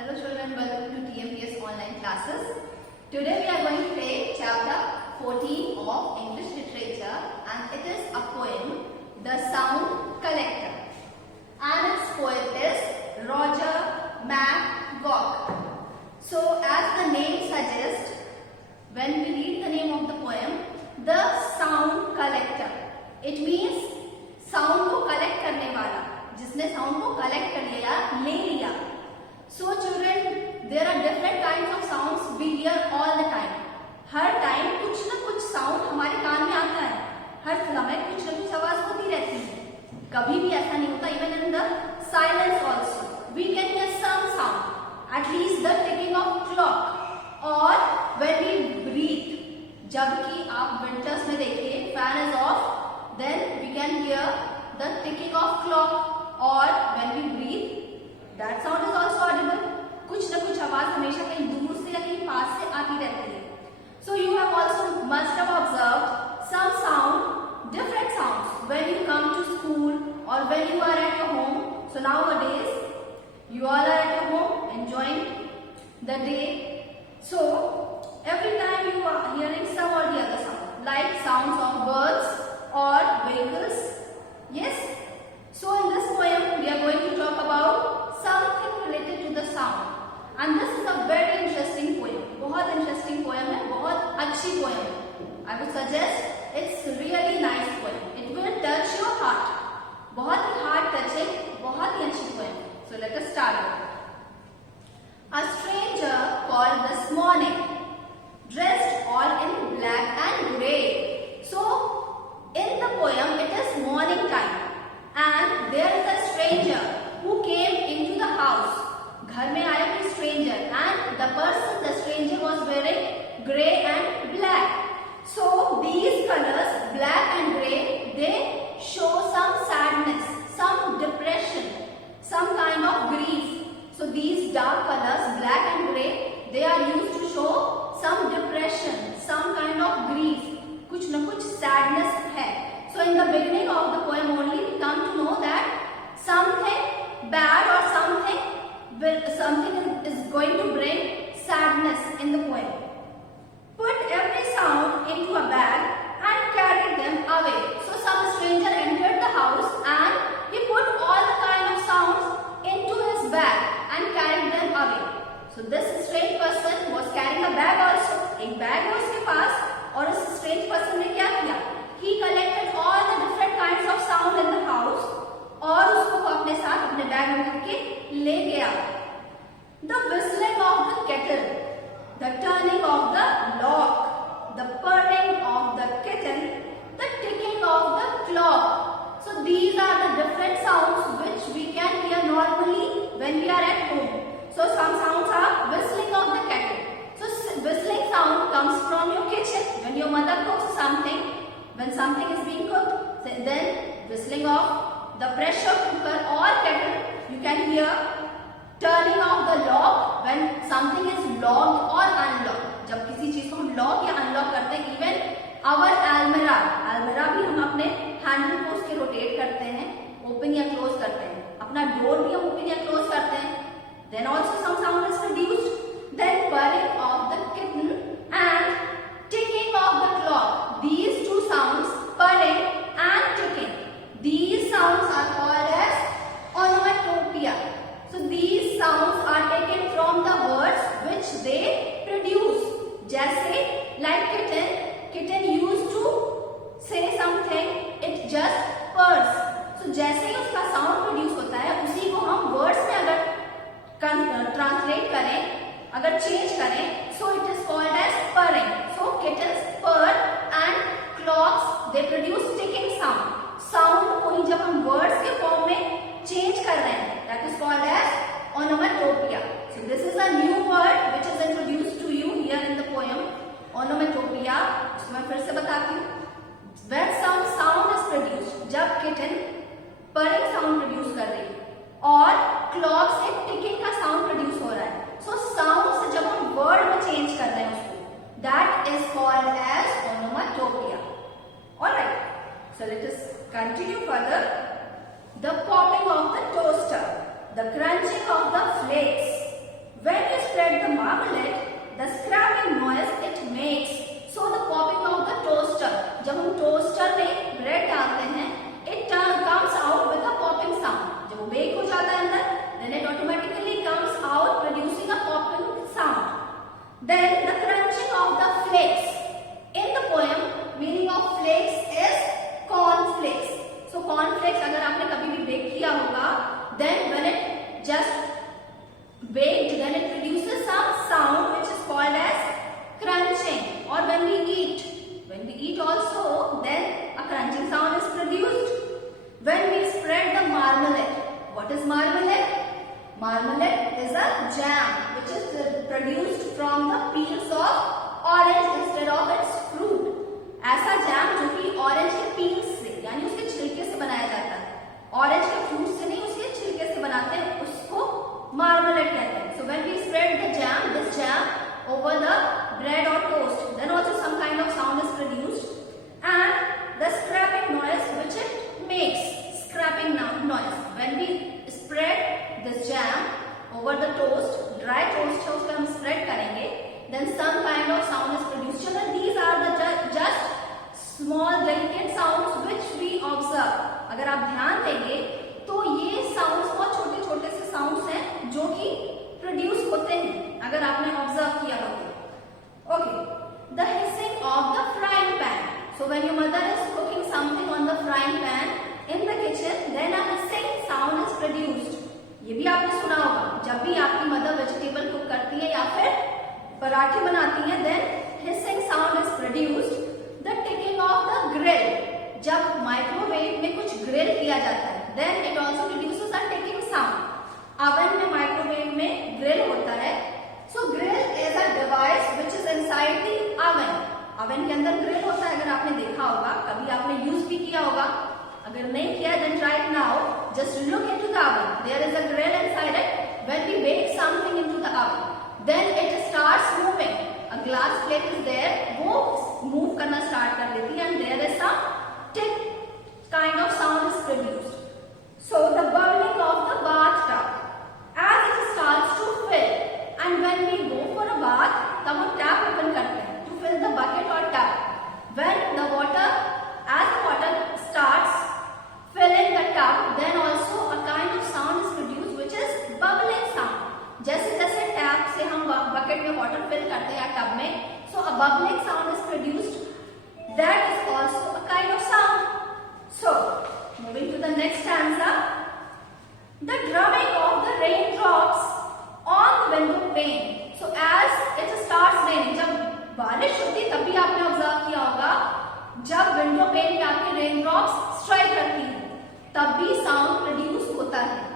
Hello children, welcome to TMPS online classes. Today we are going to take chapter 14 of English literature and it is a poem, The Sound Collector. And its poet is Roger McGough. So as the name suggests, when we read the name of the poem, The Sound Collector, it means sound को collect करने वाला, जिसने sound को collect कर लिया, ले लिया. So children, there are different kinds of sounds we hear all the time. Her time कुछ न कुछ साउंड हमारे कान में आता है. हर समय कुछ न कुछ आवाज होती रहती है. कभी भी ऐसा नहीं होता. Even in the silence also, we can hear some sound. At least the ticking of clock. और when we breathe, जबकि आप winters में देखिए, fan is off, then we can hear the ticking of clock. और when we breathe, that sound is also audible. कुछ न कुछ आवाज हमेशा कहीं दूर से या कहीं पास से आती रहती है. So you have also must have observed some sound, different sounds when you come to school or when you are at your home. So nowadays you all are at your home enjoying the day. So every time you are hearing some or the other sound, like sounds of birds or vehicles. Yes. So in this poem we are going to talk about something related to the sound. And this is a very interesting poem. बहुत interesting poem है, बहुत अच्छी poem है. I would suggest it's really nice poem. It will touch your heart. बहुत ही heart touching, बहुत ही अच्छी poem. So let us start it. A stranger called this morning, dressed all in black and grey. So in the poem it is morning time, and there is a stranger who came into the house. घर में आया कोई stranger and the stranger was wearing grey and black. So these colors, black and grey, they show some sadness, some depression, some kind of grief. So these dark colors, black and grey, they are used to show some depression, some kind of grief. कुछ न कुछ sadness है. So in the beginning of the poem only we come to know that something bad or something is going to bring sadness in the poem. Put every sound into a bag and carried them away. So some stranger entered the house and he put all the kind of sounds into his bag and carried them away. So this strange person was carrying a bag also. एक bag है उसके पास और इस strange person ने क्या किया? He collected all the different kinds of sound in the house और उसको अपने साथ अपने बैग में रख के ले गया. The whistling of the kettle, the turning of the lock, the purring of the kitten, the ticking of the clock. So these are the different sounds which we can hear normally when we are at home. So some sounds are whistling of the kettle. So whistling sound comes from your kitchen when your mother cooks something, when something is being cooked. Then whistling of the pressure cooker or kettle, you can hear. Turning of the lock when something is locked or unlocked. जब किसी चीज को हम lock या unlock करते हैं, even our अलमीरा भी हम अपने हैंडल को उसके रोटेट करते हैं, ओपन या क्लोज करते हैं. अपना डोर भी हम ओपन या क्लोज करते हैं. Then also some sound is produced. Then purring of the kitten and ticking of the clock. These two sounds, purring and ticking, these sounds are called as onomatopoeia. So these sounds are taken from the words which they produce. जैसे like kitten used to say something, it just purrs. So जैसे ही उसका sound produce होता है, उसी को हम words में अगर baked, then it produces some sound which is called as crunching. Or when we eat also, then a crunching sound is produced. When we spread the marmalade, what is marmalade? Marmalade is a jam which is produced from the peels of orange instead of its fruit. ऐसा jam जो कि orange के peels से यानी उसके छिलके से बनाया जाता है, ऑरेंज के फ्रूट से नहीं, उसके छिलके से बनाते हैं, उसको मार्मलेड कहते हैं. So when we spread the jam, this jam over the bread or toast, then also some kind of sound is produced, and the scraping noise which it makes, scraping noise. When we spread this jam over the toast, dry toast है उसको हम spread करेंगे, then some kind of sound is produced. Children, these are the just small delicate sounds which we observe. अगर आप ध्यान देंगे तो ये sounds बहुत छोटे छोटे से sounds हैं जो कि produce होते हैं, अगर आपने observe किया हो तो. Okay, the hissing of the frying pan. So when your mother is cooking something on the frying pan in the kitchen, then a hissing sound is produced. ये भी आपने सुना होगा, जब भी आपकी मदर वेजिटेबल कुक करती है या फिर पराठे बनाती हैं, then hissing sound is produced. The ticking of the grill, जब माइक्रोवेव में कुछ ग्रिल किया जाता है, then it also produces a ticking sound. Oven में माइक्रोवेव में ग्रिल होता है. So grill is a device which is inside the oven. Oven के अंदर ग्रिल होता है, अगर आपने देखा होगा, कभी आपने यूज भी किया होगा. अगर नहीं किया then try it now. Just look into the oven. There is a grill inside it. When we bake something into the oven, then it starts moving. A glass plate is there, वो move करना start कर देती है, and there is some tick kind of sound is produced. So the bubbling of the bathtub as it starts to fill, and when we go for a bath, तब हम tap open करते हैं to fill the bucket or tub. When the water, as the water starts filling the tub, then also a kind of sound is produced which is bubbling sound. जैसे जैसे tap से हम bucket में water fill करते हैं या tub में, so a bubbling sound is produced. That is also a kind of sound. So moving to the next stanza, the drumming of the raindrops on the window pane. So as it starts raining, जब बारिश होती तब भी आपने observe किया होगा, जब window pane पे आपके रेनड्रॉप्स स्ट्राइक करती है तब भी साउंड प्रोड्यूस होता है.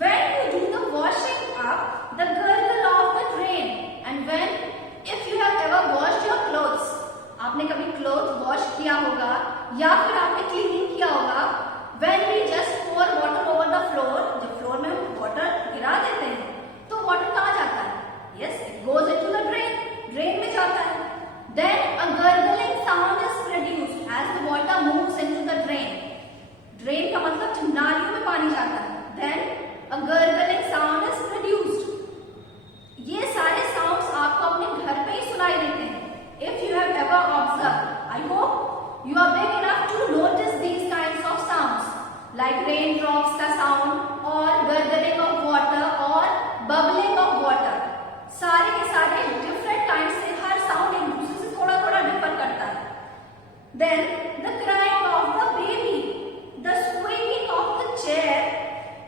When you do the washing up, the gurgle of the rain, and when if you have ever washed your clothes, आपने कभी क्लोथ वॉश किया होगा या फिर आपने क्लीनिंग किया होगा, when we just pour water over the floor, जब फ्लोर में हम वाटर गिरा देते हैं तो वाटर कहाँ जाता है? Yes, it goes into the drain, drain में जाता है. Then a gurgling sound is produced as the water moves into the drain. Drain का मतलब नालियों में पानी जाता है. Then a gurgling sound is produced. ये सारे sounds आपको अपने घर पे ही सुनाई देते हैं. If you have ever observed, I hope you are big enough to notice these kinds of sounds, like raindrops का sound or gurgling of water or bubbling of water. सारे के सारे different kinds से हर sound एक दूसरे से थोड़ा थोड़ा differ करता है. Then the crying of the baby, the squeaking of the chair,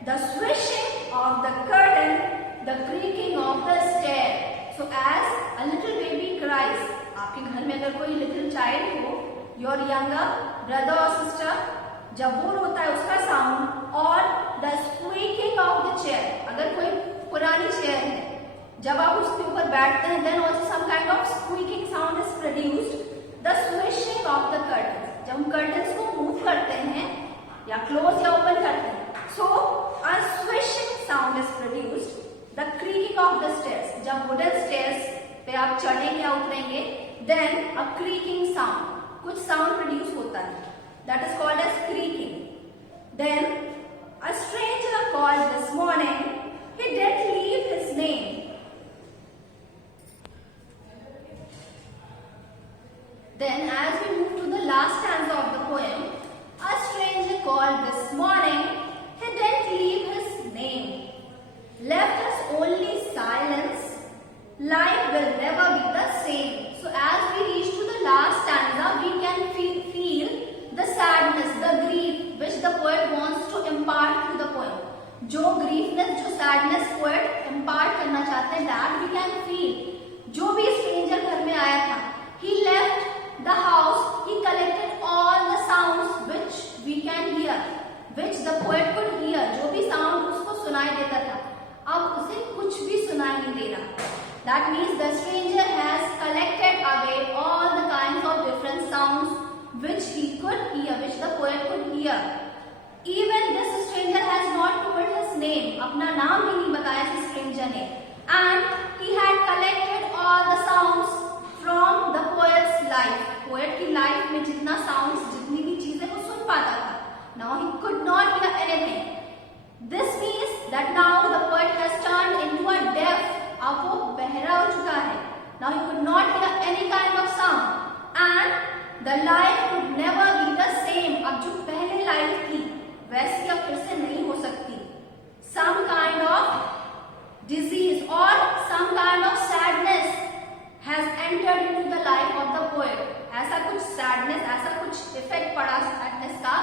the swishing of the curtain, the creaking of the stair. So as a little baby cries, आपके घर में अगर कोई little child हो, your younger brother or sister, जब वो रोता है उसका sound, और the squeaking of the chair, अगर कोई पुरानी chair है, जब आप उसके ऊपर बैठते हैं, then also some kind of squeaking sound is produced. The swishing of the curtains, जब हम curtains को move करते हैं या close या open करते हैं, so a swishing sound is produced. The creaking of the stairs, जब wooden stairs पे आप चढ़ेंगे या उतरेंगे, then a creaking sound, कुछ sound produce होता है, that is called as creaking. Then a stranger called this morning, he didn't leave his name. Then as we move to the last stanza of the poem, a stranger called this morning, he didn't leave his name, left us only silence, life will never be the same. So as we reach to the last stanza, we can feel the sadness, the grief which the poet wants to impart to the poem. जो griefness, जो sadness poet impart करना चाहते हैं, that we can feel. जो भी stranger घर में आया था, he left the house, he collected all the sounds which we can hear, which the poet could hear। जो भी साउंड उसको सुनाई देता था, अब उसे कुछ भी सुनाई नहीं दे रहा। That means the stranger has collected away all the kinds of different sounds which he could hear, which the poet could hear। Even this stranger has not told his name, अपना नाम भी नहीं बताया इस stranger ने, and he had collected all the sounds from the poet's life। poet की life में जितना sounds, जितनी भी चीजें वो सुन पाता था, now he could not hear anything। This means that now the poet has turned into a deaf। अब वो बहरा हो चुका है। Now he could not hear any kind of sound and the life could never be the same। अब जो पहले life थी वैसी अब फिर से नहीं हो सकती। Some kind of disease or some kind of sadness has entered into the life of the poet। ऐसा कुछ sadness, ऐसा कुछ इफेक्ट पड़ा sadness का,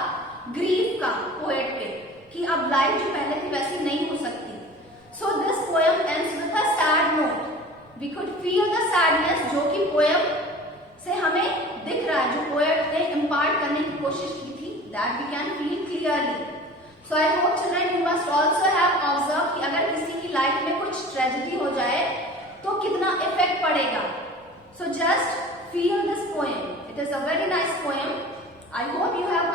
grief का poet पे, कि अब लाइफ जो पहले थी वैसी नहीं हो सकती। So this poem ends with a sad note। We could feel the sadness जो कि poem से हमें दिख रहा है, जो poet ने impart करने की कोशिश की थी, that we can feel clearly। So I hope children you must also have observed कि अगर किसी की लाइफ में कुछ tragedy हो जाए तो कितना इफेक्ट पड़ेगा। So just feel this poem। It is a very nice poem। I hope you have